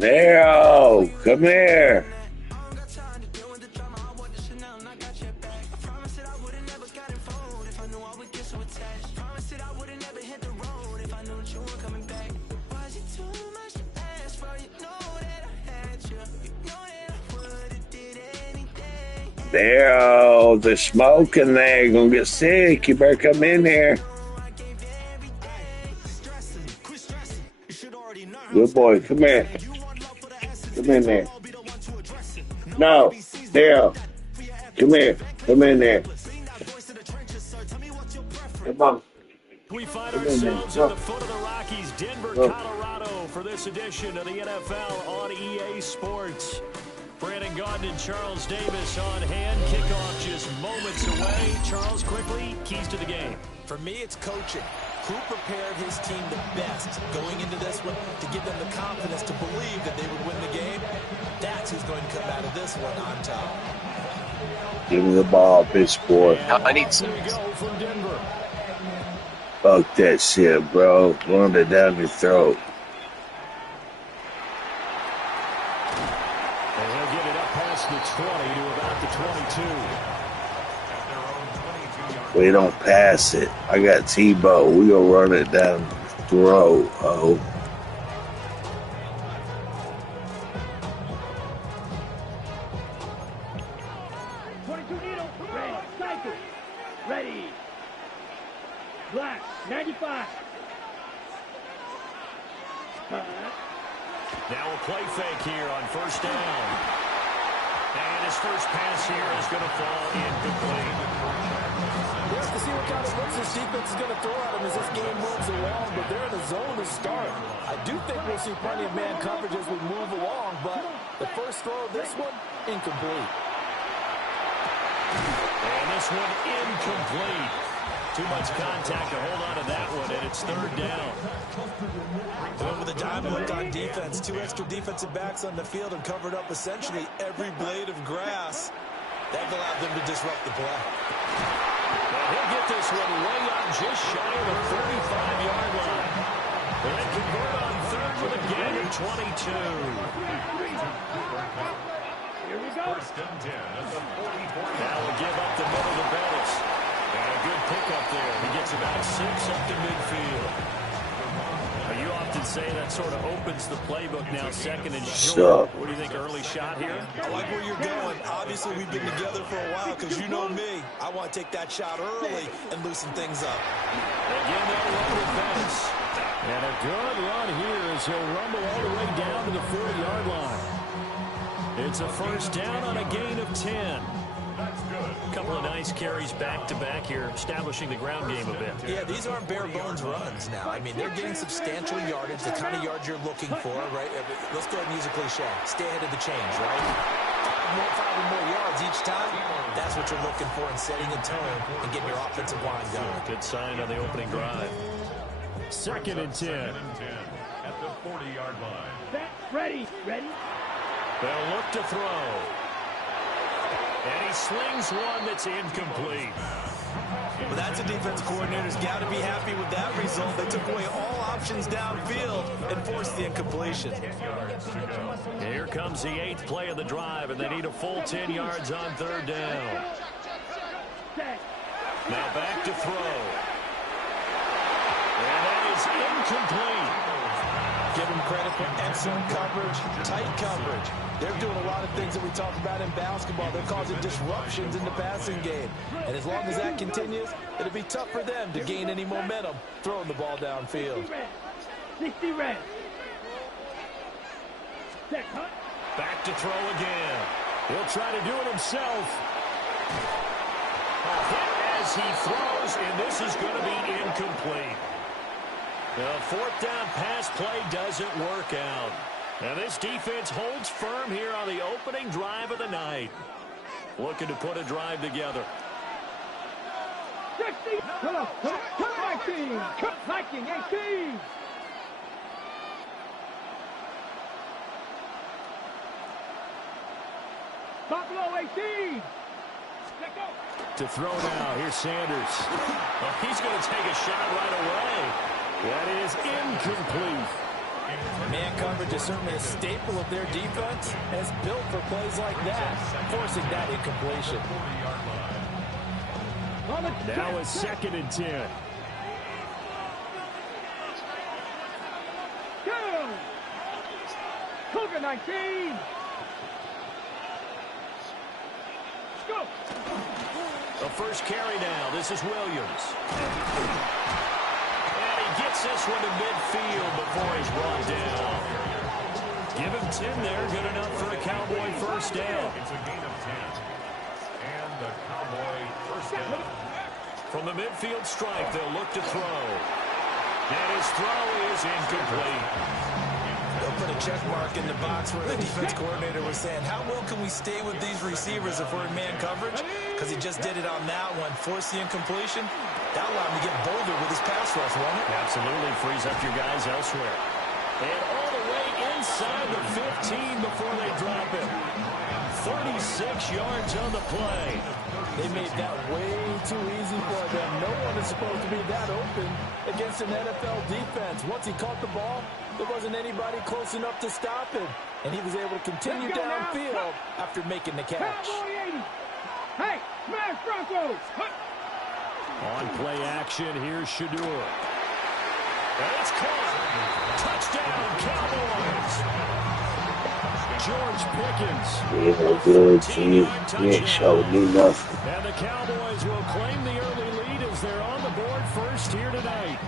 Nero, come here. Nero, there's smoke in there. You're going to get sick. You better come in here. Good boy, come here. Come in there. No, Nero, come here. Come in there. Come on. We find ourselves at the foot of the Rockies, Denver, Colorado, for this edition of the NFL on EA Sports. Brandon Gaudin and Charles Davis on hand. Kickoff just moments away. Charles, quickly, keys to the game. For me, it's coaching. Who prepared his team the best going into this one to give them the confidence to believe that they would win the game? That's who's going to come out of this one on top. Give me the ball, bitch boy. I need some. Here we go from Denver. Fuck that shit, bro. Run it down your throat. And he'll get it up past the 20 to about the 22. We don't pass it. I got tebow. We gonna run it down the throat, oh. Ready. Black, 95. Now a play fake here on first down. And his first pass here is going to fall incomplete. We have to see what kind of looks this defense is going to throw at him as this game moves along, but they're in a zone to start. I do think we'll see plenty of man coverage as we move along, but the first throw of this one, incomplete. And this one incomplete. Too much contact to hold on to that one, and it's third down. Went with a diamond look on defense. Two extra defensive backs on the field and covered up essentially every blade of grass. That allowed them to disrupt the play. Well, he'll get this one way out just shy of the 35-yard line. And they convert on third with a gain of 22. Here we go. First and 10 at the 40. Now we'll give up the middle to Bettis. And a good pickup there. He gets about 6 up to midfield. Now, you often say that sort of opens the playbook now, second and short. What do you think, early shot here? I like where you're going. Obviously, we've been together for a while because you know me. I want to take that shot early and loosen things up. Again, they'll run with Bettis. And a good run here as he'll rumble all the way down to the 40-yard line. It's a first down on a gain of 10. A couple of nice carries back-to-back here, establishing the ground game a bit. Yeah, these aren't bare-bones runs now. I mean, they're getting substantial yardage, the kind of yards you're looking for, right? Let's go ahead and use a cliche. Stay ahead of the change, right? Five or more yards each time. That's what you're looking for in setting a tone and getting your offensive line going. Good sign on the opening drive. Second and 10. At the 40-yard line. Set, ready. They'll look to throw. And he slings one that's incomplete. Well, that's a defense coordinator's got to be happy with that result. They took away all options downfield and forced the incompletion. Here comes the 8th play of the drive, and they need a full 10 yards on third down. Now back to throw. And that is incomplete. Give them credit for excellent coverage, tight coverage. They're doing a lot of things that we talk about in basketball. They're causing disruptions in the passing game. And as long as that continues, it'll be tough for them to gain any momentum throwing the ball downfield. 60 red. Back to throw again. He'll try to do it himself. A hit as he throws, and this is going to be incomplete. The fourth down pass play doesn't work out. Now this defense holds firm here on the opening drive of the night. Looking to put a drive together. 60. Come Viking. Come Viking. 18. Buffalo 18. Let go. To throw now. Here's Sanders. Well, he's going to take a shot right away. That is incomplete. Man coverage is certainly a staple of their defense, and it's built for plays like that, forcing that incompletion. Now it's 2nd and 10. Go! Cougar 19! Go! The first carry now. This is Williams. And he gets this one to midfield before he's brought down. Give him 10 there. Good enough for a Cowboy first down. It's a gain of 10. And the Cowboy first down. From the midfield strike, they'll look to throw. And his throw is incomplete. They'll put a check mark in the box where the defense coordinator was saying, how well can we stay with these receivers if we're in man coverage? Because he just did it on that one, forced the incompletion. That allowed him to get bolder with his pass rush, won't it? Absolutely frees up your guys elsewhere. And all the way inside the 15 before they drop him. 36 yards on the play. They made that way too easy for them. No one is supposed to be that open against an NFL defense. Once he caught the ball, there wasn't anybody close enough to stop him. And he was able to continue downfield after making the catch. Hey, smash Broncos! On play action, here's Shadur. And it's caught. Touchdown, Cowboys. George Pickens. Yeah, good team. You ain't showed me nothing. And the Cowboys will claim the early lead as they're on the board first here tonight.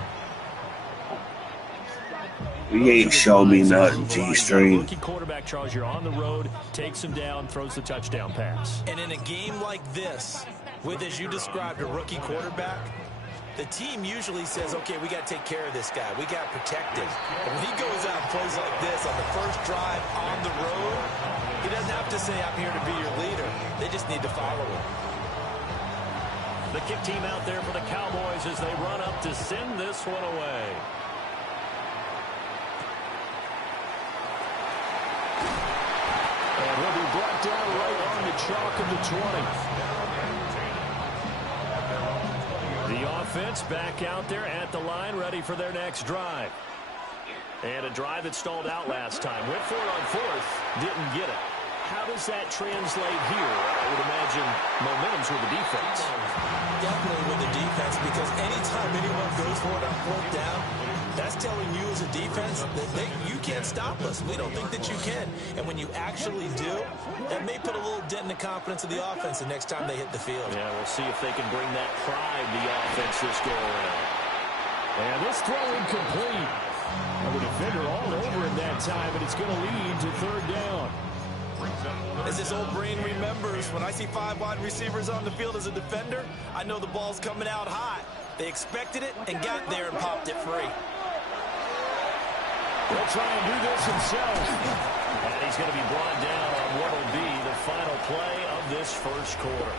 You ain't show me nothing, G-String. Rookie quarterback, Charles, you're on the road, takes him down, throws the touchdown pass. And in a game like this, with, as you described, a rookie quarterback, the team usually says, okay, we got to take care of this guy. We got to protect him. But when he goes out and plays like this on the first drive on the road, he doesn't have to say, I'm here to be your leader. They just need to follow him. The kick team out there for the Cowboys as they run up to send this one away. And he'll be brought down right on the chalk of the 20. The offense back out there at the line, ready for their next drive. And a drive that stalled out last time. Went for it on 4th, didn't get it. How does that translate here? I would imagine momentum's with the defense. Definitely with the defense, because anytime anyone goes for it on 4th down, that's telling you as a defense that you can't stop us. We don't think that you can. And when you actually do, that may put a little dent in the confidence of the offense the next time they hit the field. Yeah, we'll see if they can bring that pride to the offense this go around. And this throw incomplete. The defender all over him that time, and it's going to lead to 3rd down. As this old brain remembers, when I see 5 wide receivers on the field as a defender, I know the ball's coming out hot. They expected it and got there and popped it free. He'll try and do this himself. And he's going to be brought down on what will be the final play of this first quarter.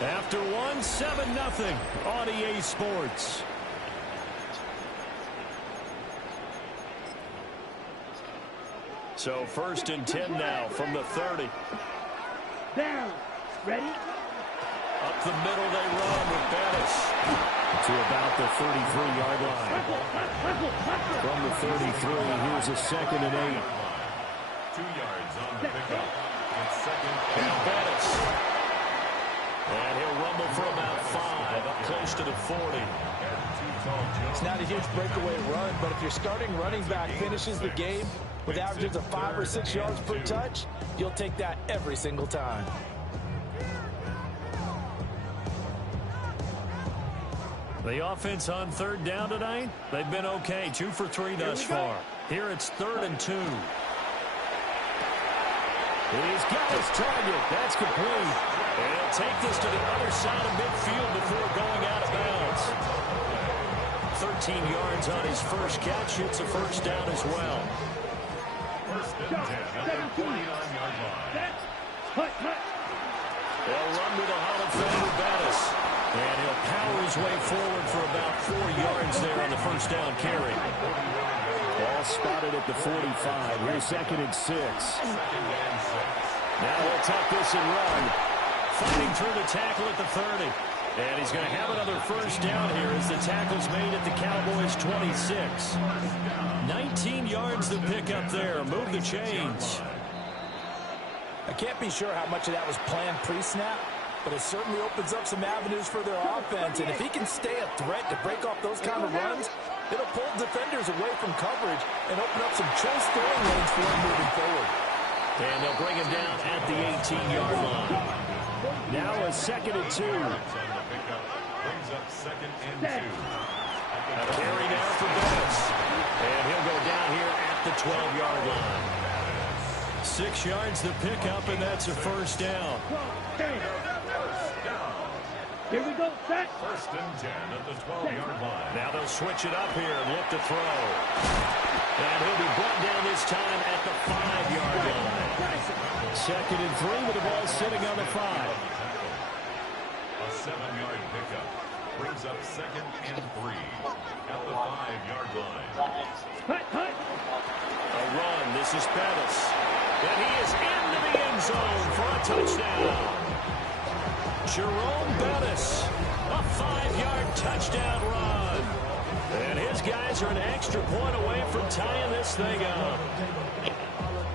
After 1, 7-0 on EA Sports. So 1st and 10 now from the 30. Down. Ready? Up the middle they run with Bettis to about the 33-yard line. From the 33, here's a 2nd and 8. 2 yards on the pickup. It's 2nd And Bettis. And he'll rumble for about 5, up close to the 40. It's not a huge breakaway run, but if your starting running back finishes the game with averages of 5 or 6 yards per touch, you'll take that every single time. The offense on 3rd down tonight, they've been okay. 2 for 3 thus far. Here it's 3rd and 2. He's got his target. That's complete. And he'll take this to the other side of midfield before going out of bounds. 13 yards on his first catch. It's a first down as well. First and 10 at the 49-yard line. They'll run with a Hall of Famer Bettis. And he'll power his way forward for about 4 yards there on the first down carry. Ball spotted at the 45. Here's 2nd and 6. Now he'll tuck this and run. Fighting through the tackle at the 30. And he's going to have another first down here as the tackle's made at the Cowboys' 26. 19 yards to pick up there. Move the chains. I can't be sure how much of that was planned pre-snap, but it certainly opens up some avenues for their offense. And if he can stay a threat to break off those kind of runs, it'll pull defenders away from coverage and open up some choice throwing lanes for him moving forward. And they'll bring him down at the 18-yard line. Now a 2nd and 2. Brings up 2nd and 2. A carry now for Bettis. And he'll go down here at the 12-yard line. 6 yards to pick up, and that's a first down. Here we go, set. 1st and 10 at the 12-yard line. Now they'll switch it up here and look to throw. And he'll be brought down this time at the 5-yard line. 2nd and 3 with the ball sitting on the 5. A 7-yard pickup brings up 2nd and 3 at the 5-yard line. A run. This is Bettis. And he is into the end zone for a touchdown. Jerome Bettis, a 5-yard touchdown run. And his guys are an extra point away from tying this thing up.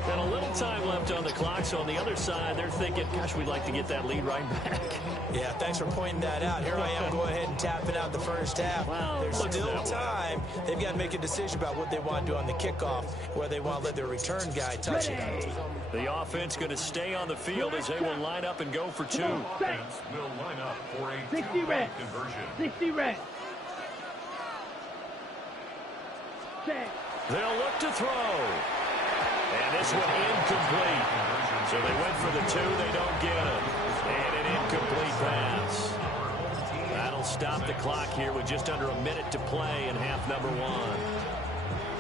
And a little time left on the clock, so on the other side, they're thinking, gosh, we'd like to get that lead right back. Yeah, thanks for pointing that out. Here I am, go ahead and tapping out the first half. Well, there's still time. They've got to make a decision about what they want to do on the kickoff, where they want to let their return guy touch it. The offense going to stay on the field as they will line up and go for 2. Offense will line up for a 60 2-point red. conversion. 60 red. Set. They'll look to throw. And this one incomplete. So they went for the 2. They don't get it. And an incomplete pass. That'll stop the clock here with just under a minute to play in half number 1.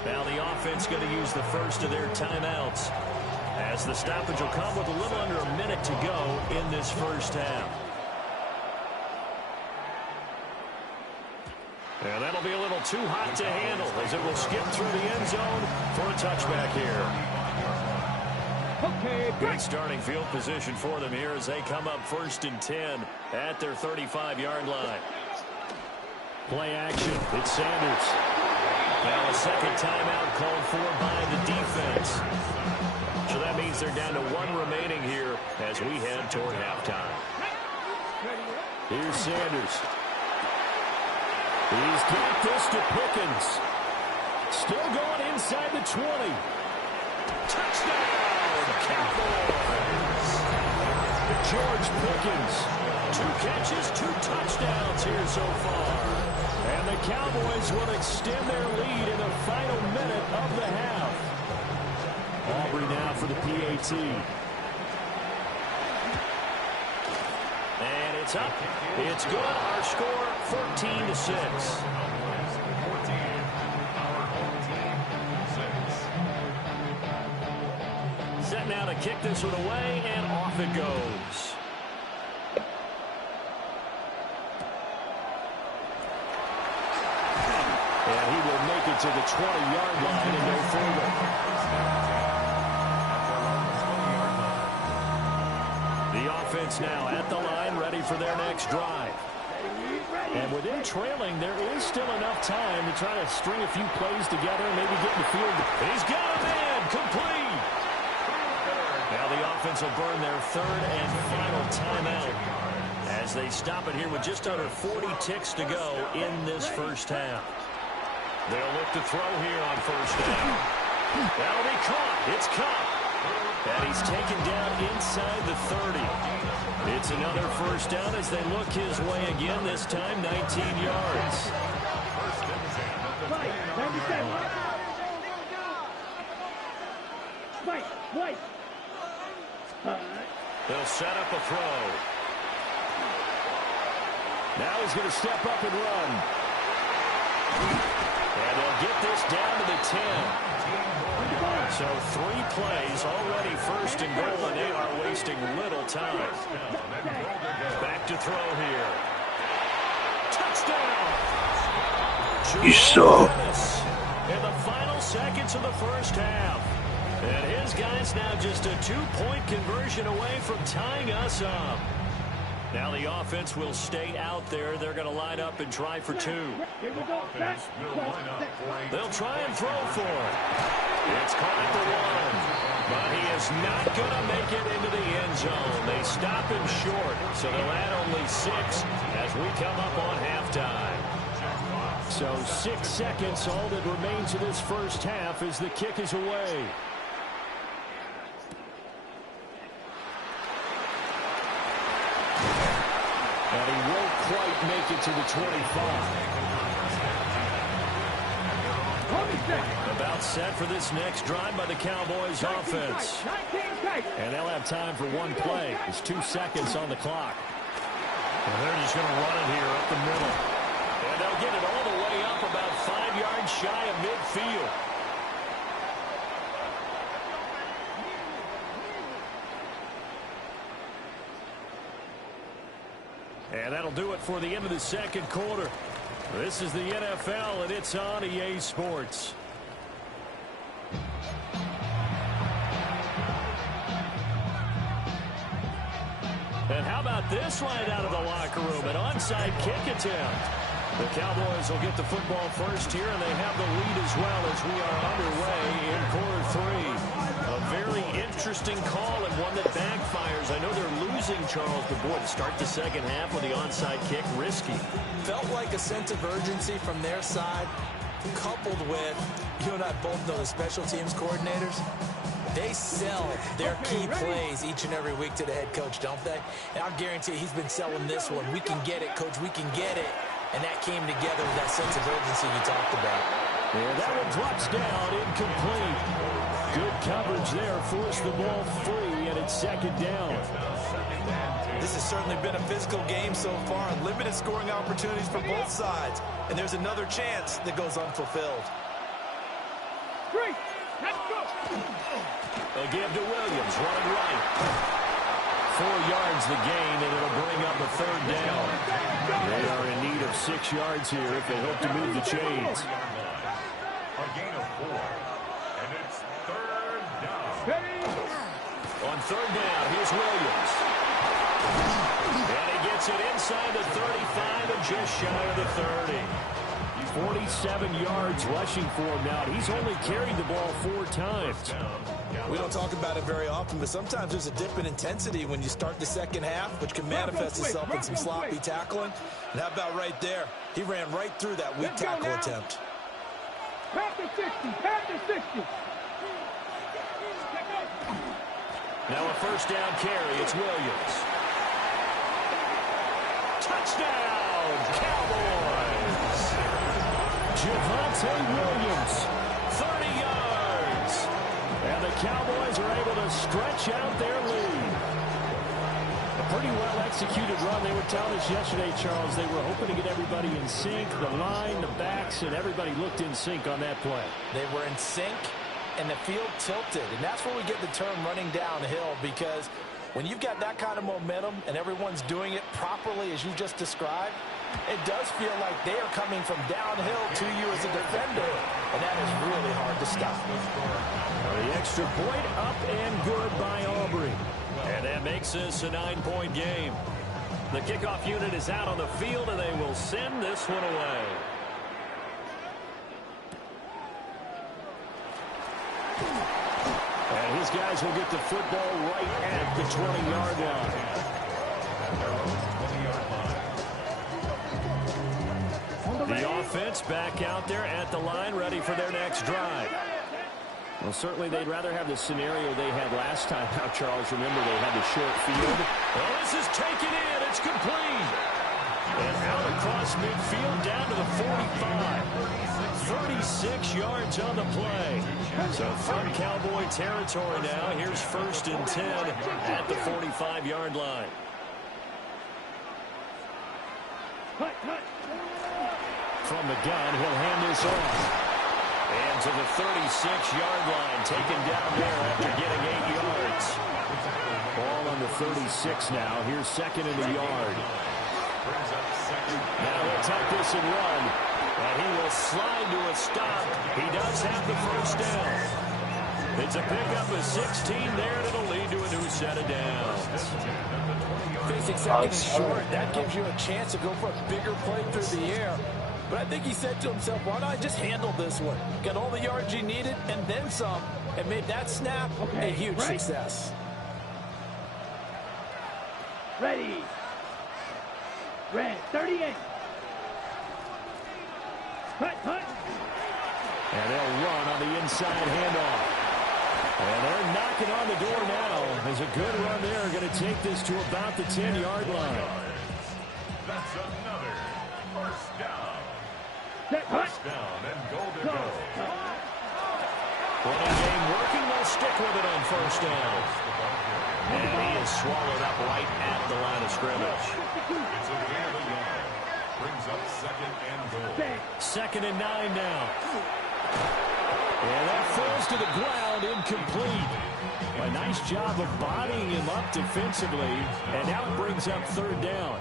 Now the offense going to use the first of their timeouts, as the stoppage will come with a little under a minute to go in this first half. And that'll be a little too hot to handle as it will skip through the end zone for a touchback here. Okay, Good starting field position for them here as they come up 1st and 10 at their 35-yard line. Play action. It's Sanders. Now a second timeout called for by the defense. So that means they're down to 1 remaining here as we head toward halftime. Here's Sanders. He's got this to Pickens. Still going inside the 20. Touchdown, Cowboys. George Pickens. 2 catches, 2 touchdowns here so far. And the Cowboys will extend their lead in the final minute of the half. Aubrey now for the PAT. And it's up. It's good. Our score, 14-6. Set now to kick this one away, and off it goes. And he will make it to the 20-yard line and no further. The offense now at the line, ready for their next drive. And with them trailing, there is still enough time to try to string a few plays together and maybe get in the field. He's got a man, complete. Now the offense will burn their 3rd and final timeout as they stop it here with just under 40 ticks to go in this first half. They'll look to throw here on 1st down. That'll be caught. It's caught. And he's taken down inside the 30. It's another first down as they look his way again, this time 19 yards. Right, 97. Right, right. They'll set up a throw. Now he's going to step up and run. And they'll get this down to the 10. So 3 plays already 1st and goal, and they are wasting little time. Back to throw here. Touchdown! You saw. In the final seconds of the first half. And his guys now just a 2-point conversion away from tying us up. Now the offense will stay out there. They're going to line up and try for two. They'll try and throw for it. It's caught at the one. But he is not going to make it into the end zone. They stop him short. So they'll add only 6 as we come up on halftime. So 6 seconds, all that remains of this first half as the kick is away. And he won't quite make it to the 25. About set for this next drive by the Cowboys offense. And they'll have time for one play. There's 2 seconds on the clock. And they're just going to run it here up the middle. And they'll get it all the way up about 5 yards shy of midfield. And that'll do it for the end of the second quarter. This is the NFL, and it's on EA Sports. And how about this right out of the locker room? An onside kick attempt. The Cowboys will get the football first here, and they have the lead as well as we are underway in quarter 3. A very interesting call and one that backfires. I know they're losing, Charles, but boy, to start the second half with the onside kick, risky. Felt like a sense of urgency from their side, coupled with, you and I both know the special teams coordinators. They sell their key plays each and every week to the head coach, don't they? And I'll guarantee he's been selling this one. We can get it, coach, we can get it. And that came together with that sense of urgency you talked about. Yeah, that one drops down, incomplete. Good coverage there, forced the ball free, and it's second down. This has certainly been a physical game so far, and limited scoring opportunities for both sides. And there's another chance that goes unfulfilled. 3, let's go. A give to Williams, running right. 4 yards the gain, and it'll bring up a third down. They are in need of 6 yards here if they hope to move the chains. A gain of 4. And it's third down. On third down, here's Williams. And he gets it inside the 35 and just shy of the 30. 47 yards rushing for him now. He's only carried the ball 4 times. We don't talk about it very often, but sometimes there's a dip in intensity when you start the second half, which can manifest itself in some sloppy tackling. And how about right there? He ran right through that weak tackle attempt. Pass to 60, pass to 60. Now a first down carry. It's Williams. Touchdown, Cowboys! Javonte Williams, 30 yards. And the Cowboys are able to stretch out their lead. A pretty well-executed run. They were telling us yesterday, Charles, they were hoping to get everybody in sync. The line, the backs, and everybody looked in sync on that play. They were in sync, and the field tilted. And that's where we get the term running downhill, because when you've got that kind of momentum and everyone's doing it properly as you just described, it does feel like they are coming from downhill to you as a defender, and that is really hard to stop. The extra point up and good by Aubrey. And that makes this a 9-point game. The kickoff unit is out on the field, and they will send this one away. And his guys will get the football right at the 20-yard line. The offense back out there at the line, ready for their next drive. Well, certainly they'd rather have the scenario they had last time. Now, Charles, remember they had the short field. Well, this is taken in. It's complete. And out across midfield down to the 45. 36 yards on the play. So from Cowboy territory now, here's 1st and 10 at the 45-yard line. From the gun, he'll hand this off. And to the 36-yard line, taken down there after getting 8 yards. Ball on the 36 now. Here's 2nd and a yard. Now he'll take this and run. And he will slide to a stop. He does have the first down. It's a pickup of 16 there, and it'll lead to a new set of downs. Facing second and short, that gives you a chance to go for a bigger play through the air. But I think he said to himself, why not I just handle this one? Got all the yards he needed and then some, and made that snap a huge success. Ready. Red, 38. Hut. And they'll run on the inside handoff. And they're knocking on the door now. There's a good run there. Going to take this to about the 10-yard line. That's another first down. Set, hut. First down and goal to go. Running game working. They'll stick with it on first down. And he is swallowed up right at the line of scrimmage. It's a gain of a yard. Brings up second and goal. Second and 9 now. And that falls to the ground, incomplete. A nice job of bodying him up defensively. And now it brings up third down.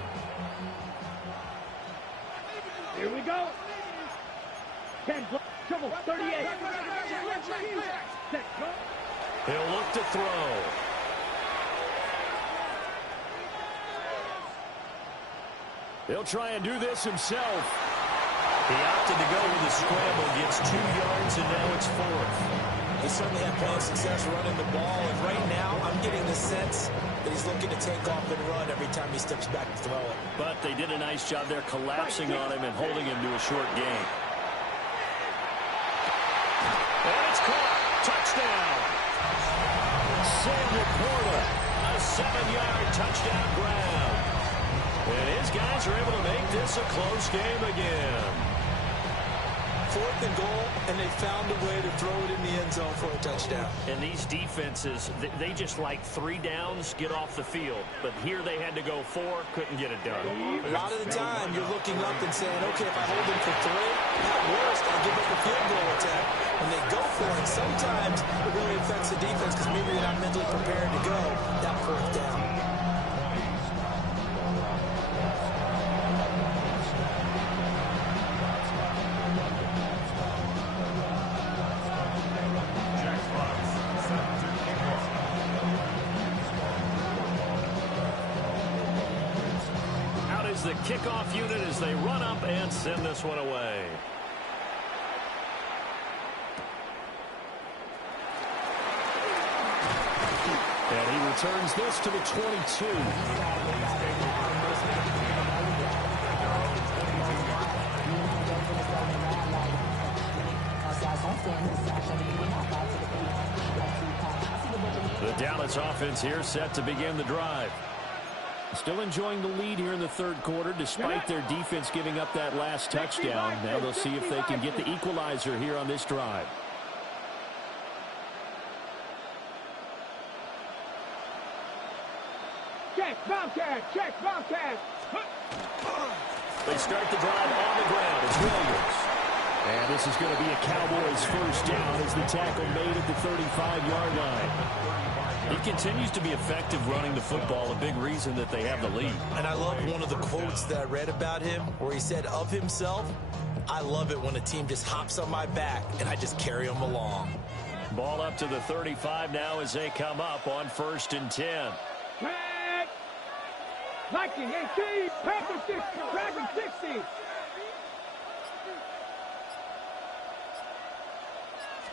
Here we go. 10, trouble, 38. Set, go. He'll look to throw. He'll try and do this himself. He opted to go with a scramble, gets 2 yards, and now it's fourth. He certainly had plenty of success running the ball, and right now I'm getting the sense that he's looking to take off and run every time he steps back to throw it. But they did a nice job there collapsing on him and holding him to a short gain. And it's caught. Touchdown. Sam Laporta, a 7-yard touchdown grab. And his guys are able to make this a close game again. Fourth and goal, and they found a way to throw it in the end zone for a touchdown. And these defenses, they just like 3 downs, get off the field. But here they had to go 4, couldn't get it done. A lot of the time, you're looking up and saying, okay, if I hold them for 3, at worst, I'll give up a field goal attempt. When they go for it, sometimes it really affects the defense because maybe you're not mentally prepared to go that 4th down. The kickoff unit as they run up and send this one away. And he returns this to the 22. The Dallas offense here set to begin the drive. Still enjoying the lead here in the third quarter despite their defense giving up that last touchdown. Now they'll see if they can get the equalizer here on this drive. Check, Bobcat, check, Bobcat. They start the drive on the ground. It's Williams. And this is going to be a Cowboys first down as the tackle made at the 35-yard line. He continues to be effective running the football, a big reason that they have the lead. And I love one of the quotes that I read about him where he said of himself, I love it when a team just hops on my back and I just carry them along. Ball up to the 35 now as they come up on 1st and 10. Tag. Viking 18, Packers 60, Dragon 60.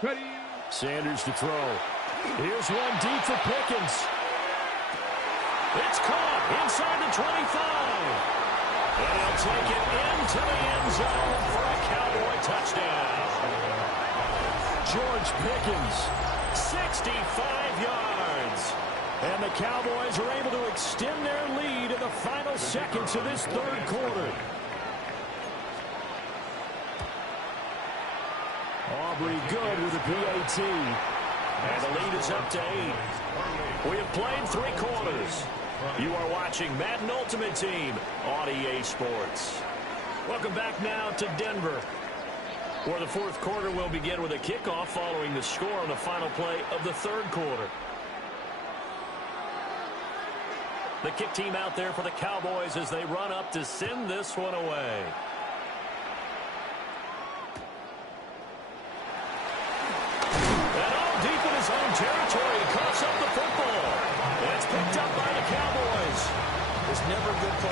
Ready. Sanders to throw. Here's one deep for Pickens. It's caught inside the 25. And he'll take it into the end zone for a Cowboy touchdown. George Pickens, 65 yards. And the Cowboys are able to extend their lead in the final seconds of this third quarter. Aubrey good with a PAT. And the lead is up to 8. We have played 3 quarters. You are watching Madden Ultimate Team on EA Sports. Welcome back now to Denver, where the fourth quarter will begin with a kickoff following the score on the final play of the third quarter. The kick team out there for the Cowboys as they run up to send this one away. And all deep in his good play.